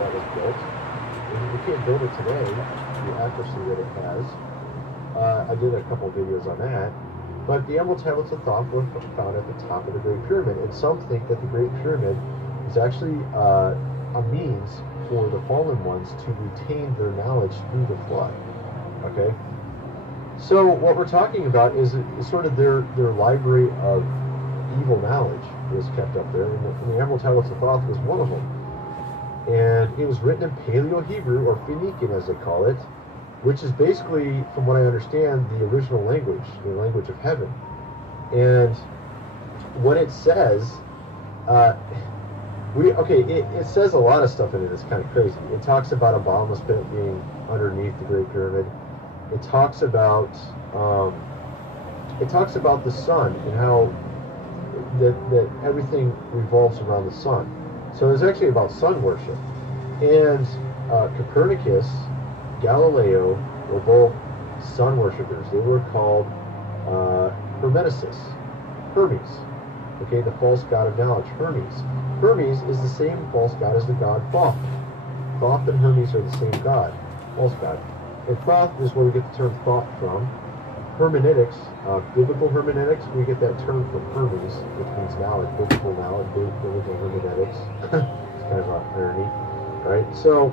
that was built. And you can't build it today, the accuracy that it has. I did a couple videos on that. But the Emerald Tablets of Thoth were found at the top of the Great Pyramid, and some think that the Great Pyramid is actually a means for the fallen ones to retain their knowledge through the flood. Okay? So what we're talking about is sort of their library of evil knowledge was kept up there, and the Emerald Tablets of Thoth was one of them. And it was written in Paleo-Hebrew, or Phoenician as they call it, which is basically, from what I understand, the original language, the language of heaven. And what it says, it says a lot of stuff in it that's kind of crazy. It talks about a bottomless pit being underneath the Great Pyramid. It talks about the sun and how that everything revolves around the sun. So it's actually about sun worship. And Copernicus, Galileo were both sun worshippers. They were called Hermes, okay, the false god of knowledge, Hermes. Hermes is the same false god as the god Thoth. Thoth and Hermes are the same god, false god. And Thoth is where we get the term thought from. Hermeneutics, biblical hermeneutics, we get that term from Hermes, which means knowledge, biblical knowledge, biblical hermeneutics. It's kind of an irony, right? So,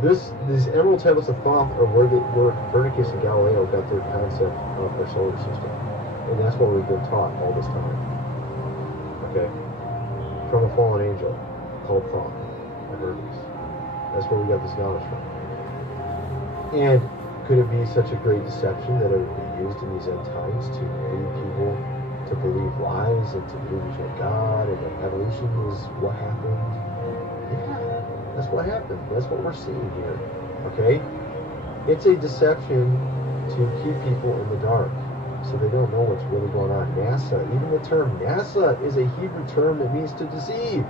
these Emerald Tablets of Thoth are where Copernicus and Galileo got their concept of their solar system. And that's what we've been taught all this time. Okay? From a fallen angel called Thoth, or Hermes. That's where we got this knowledge from. And could it be such a great deception that it would be used in these end times to lead people to believe lies and to believe there's no God and that evolution is what happened? Yeah, that's what happened. That's what we're seeing here. Okay? It's a deception to keep people in the dark so they don't know what's really going on. NASA, even the term NASA is a Hebrew term that means to deceive.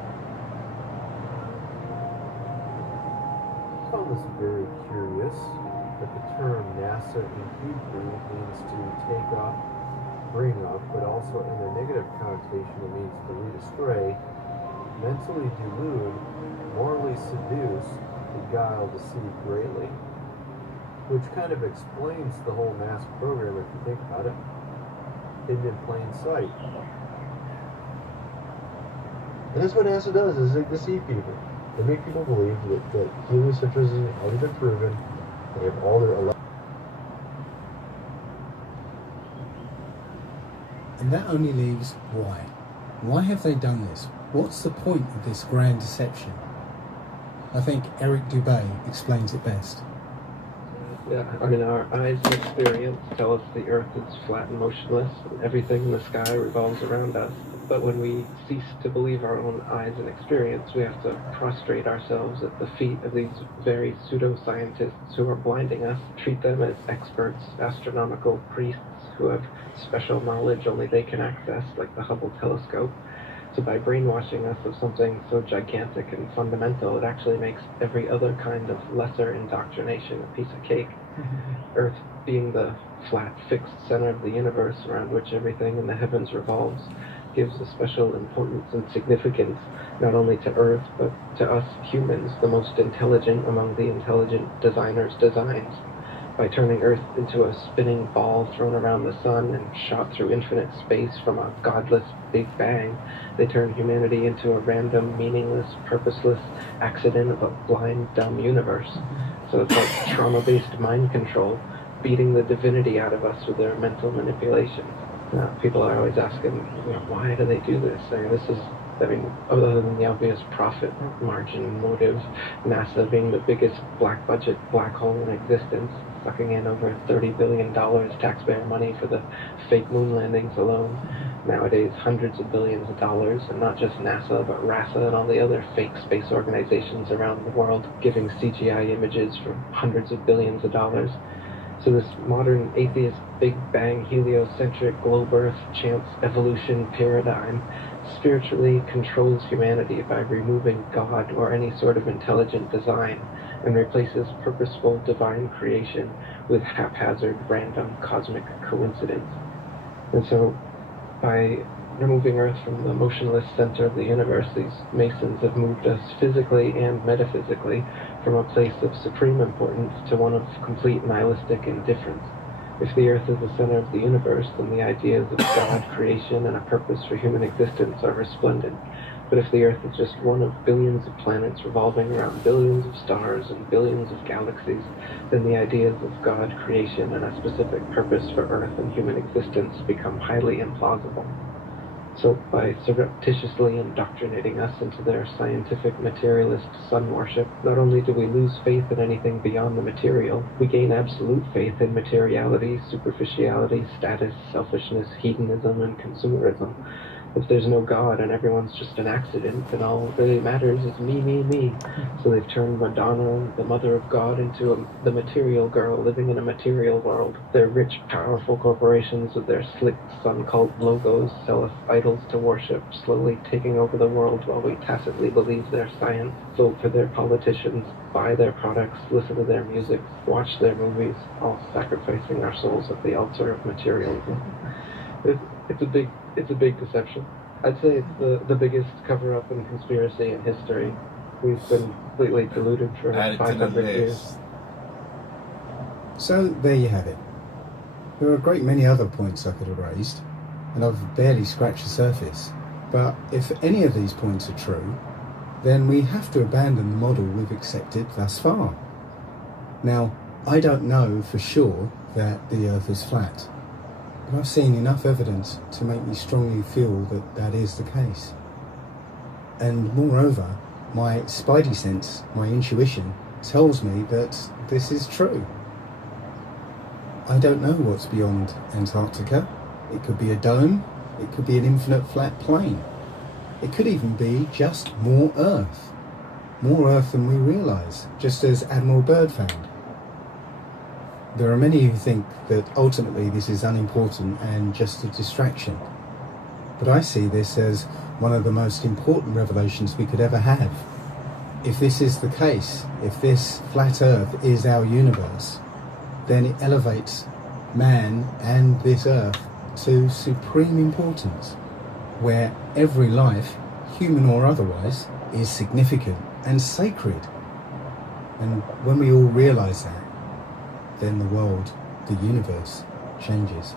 I found this very curious that the term NASA in Hebrew means to take up, bring up, but also in a negative connotation it means to lead astray, mentally delude, morally seduce, beguile, deceive greatly. Which kind of explains the whole mask program if you think about it. Hidden in plain sight. And that's what NASA does, is they deceive people. They make people believe that heliocentrism has already been proven. They have all their... And that only leaves why. Why have they done this? What's the point of this grand deception? I think Eric Dubay explains it best. Yeah, I mean, our eyes and experience tell us the earth is flat and motionless, and everything in the sky revolves around us. But when we cease to believe our own eyes and experience, we have to prostrate ourselves at the feet of these very pseudoscientists who are blinding us, treat them as experts, astronomical priests who have special knowledge only they can access, like the Hubble telescope. So by brainwashing us of something so gigantic and fundamental, it actually makes every other kind of lesser indoctrination a piece of cake. Earth being the flat, fixed center of the universe around which everything in the heavens revolves gives a special importance and significance not only to Earth, but to us humans, the most intelligent among the intelligent designers' designs. By turning Earth into a spinning ball thrown around the sun and shot through infinite space from a godless Big Bang, they turn humanity into a random, meaningless, purposeless accident of a blind, dumb universe. So it's like trauma-based mind control, beating the divinity out of us with their mental manipulation. People are always asking, why do they do this? Other than the obvious profit margin motive, NASA being the biggest black budget black hole in existence, sucking in over $30 billion taxpayer money for the fake moon landings alone. Nowadays, hundreds of billions of dollars, and not just NASA, but RASA and all the other fake space organizations around the world giving CGI images for hundreds of billions of dollars. So this modern atheist Big Bang heliocentric globe Earth chance evolution paradigm spiritually controls humanity by removing God or any sort of intelligent design and replaces purposeful divine creation with haphazard random cosmic coincidence. And so by removing Earth from the motionless center of the universe, these Masons have moved us physically and metaphysically from a place of supreme importance to one of complete nihilistic indifference. If the Earth is the center of the universe, then the ideas of God, creation, and a purpose for human existence are resplendent. But if the Earth is just one of billions of planets revolving around billions of stars and billions of galaxies, then the ideas of God, creation, and a specific purpose for Earth and human existence become highly implausible. So, by surreptitiously indoctrinating us into their scientific materialist sun worship, not only do we lose faith in anything beyond the material, we gain absolute faith in materiality, superficiality, status, selfishness, hedonism, and consumerism. If there's no God and everyone's just an accident, then all that really matters is me, me, me. So they've turned Madonna, the mother of God, into the material girl living in a material world. Their rich, powerful corporations with their slick sun cult logos sell us idols to worship, slowly taking over the world while we tacitly believe their science, vote for their politicians, buy their products, listen to their music, watch their movies, all sacrificing our souls at the altar of materialism. It's a big deception. I'd say it's the biggest cover-up and conspiracy in history. We've been completely deluded for 500 years. So there you have it. There are a great many other points I could have raised, and I've barely scratched the surface. But if any of these points are true, then we have to abandon the model we've accepted thus far. Now, I don't know for sure that the Earth is flat, but I've seen enough evidence to make me strongly feel that that is the case. And moreover, my spidey sense, my intuition, tells me that this is true. I don't know what's beyond Antarctica. It could be a dome, it could be an infinite flat plane. It could even be just more Earth. More Earth than we realise, just as Admiral Byrd found. There are many who think that ultimately this is unimportant and just a distraction. But I see this as one of the most important revelations we could ever have. If this is the case, if this flat Earth is our universe, then it elevates man and this Earth to supreme importance, where every life, human or otherwise, is significant and sacred. And when we all realise that, then the world, the universe, changes.